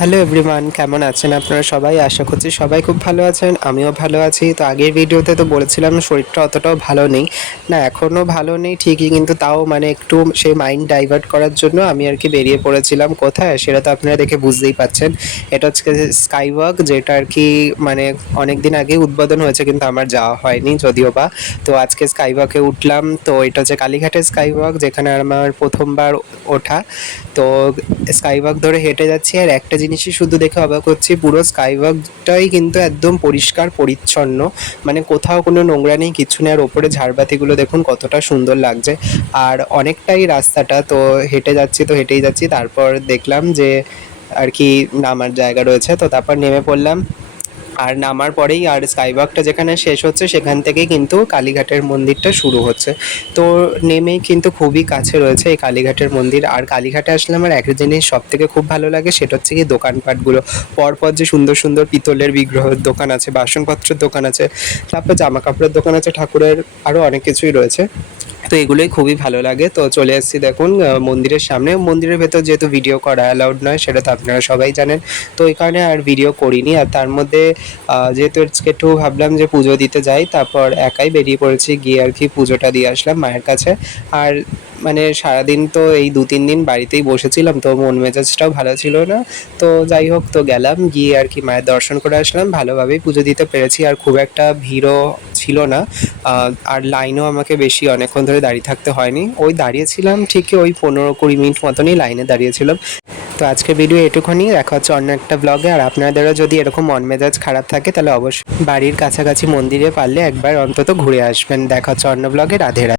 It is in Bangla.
হ্যালো এভরিওয়ান, কেমন আছেন আপনারা সবাই? আশা করছি সবাই খুব ভালো আছেন, আমিও ভালো আছি। তো আগের ভিডিওতে তো বলেছিলাম শরীরটা অতটাও ভালো নেই। না, এখনও ভালো নেই ঠিকই, কিন্তু তাও মানে একটু সেই মাইন্ড ডাইভার্ট করার জন্য আমি আর কি বেরিয়ে পড়েছিলাম। কোথায় সেটা তো আপনারা দেখে বুঝতেই পারছেন। এটা হচ্ছে স্কাই ওয়াক, যেটা আর কি মানে অনেক দিন আগেই উদ্বোধন হয়েছে, কিন্তু আমার যাওয়া হয়নি যদিও বা। তো আজকে স্কাই ওয়াকে উঠলাম। তো এটা হচ্ছে কালীঘাটের স্কাই ওয়াক, যেখানে আমার প্রথমবার ওঠা। তো স্কাই ওয়াক ধরে হেঁটে যাচ্ছি, আর একটা জিনিসই শুধু দেখে অবাক হচ্ছি, পুরো স্কাই ওয়াকটাই কিন্তু একদম পরিষ্কার পরিচ্ছন্ন, মানে কোথাও কোনো নোংরা নেই, কিছু নেই। আর ওপরে ঝাড়বাতিগুলো দেখুন কতটা সুন্দর লাগছে। আর অনেকটাই রাস্তাটা, তো হেঁটে যাচ্ছি, তো হেঁটেই যাচ্ছি। তারপর দেখলাম যে আর কি নামার জায়গা রয়েছে, তো তারপর নেমে পড়লাম। আর নামার পরেই আর স্কাই ওয়াকটা যেখানে শেষ হচ্ছে সেখান থেকেই কিন্তু কালীঘাটের মন্দিরটা শুরু হচ্ছে। তো নেমেই কিন্তু খুবই কাছে রয়েছে এই কালীঘাটের মন্দির। আর কালীঘাটে আসলে আমার একটা জিনিস সবথেকে খুব ভালো লাগে, সেটা হচ্ছে কি দোকানপাটগুলো। পরপর যে সুন্দর সুন্দর পিতলের বিগ্রহের দোকান আছে, বাসনপত্রের দোকান আছে, তারপর জামা কাপড়ের দোকান আছে, ঠাকুরের আরও অনেক কিছুই রয়েছে। তো এগুলোই খুবই ভালো লাগে। তো চলে এসেছি দেখুন মন্দিরের সামনে। মন্দিরের ভেতর যেহেতু ভিডিও করা অ্যালাউড নয়, সেটা তো আপনারা সবাই জানেন। তো এই কারণে আর ভিডিও করিনি। আর তার মধ্যে যেহেতু আজকে একটু ভাবলাম যে পুজো দিতে যাই, তারপর একাই বেরিয়ে পড়েছি, গিয়ে আর কি পুজোটা দিয়ে আসলাম মায়ের কাছে। আর মানে সারাদিন তো এই 2-3 দিন বাড়িতেই বসেছিলাম, তো মন মেজাজটাও ভালো ছিল না। তো যাই হোক, তো গেলাম, গিয়ে আর কি মায়ের দর্শন করে আসলাম। ভালোভাবেই পুজো দিতে পেরেছি, আর খুব একটা ভিড়ও ছিল না। আর লাইনেও আমাকে বেশি অনেকক্ষণ ধরে দাঁড়িয়ে থাকতে হয়নি। ওই দাঁড়িয়েছিলাম ঠিকই ওই 15-20 মিনিট মতনই লাইনে দাঁড়িয়েছিলাম। তো আজকের ভিডিও এটুকুনি, দেখা হচ্ছে অন্য একটা ব্লগে। আর আপনাদেরও যদি এরকম মন মেজাজ খারাপ থাকে, তাহলে অবশ্যই বাড়ির কাছাকাছি মন্দিরে পারলে একবার অন্তত ঘুরে আসবেন। দেখা হচ্ছে অন্য ব্লগে। রাধে রাধে।